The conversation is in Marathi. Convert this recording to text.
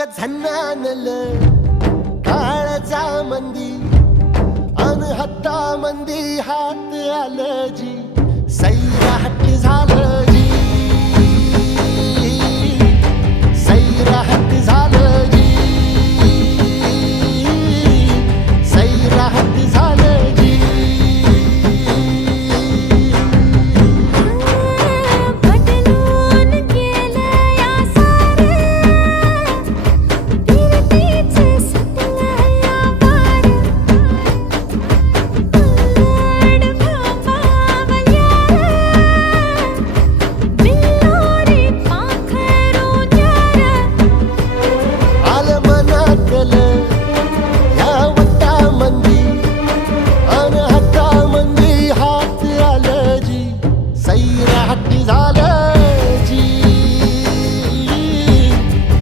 ग झन्नानल काळजा मंदी अन हत्ता मंदी हात आलं जी सैराट झालं जी सैराट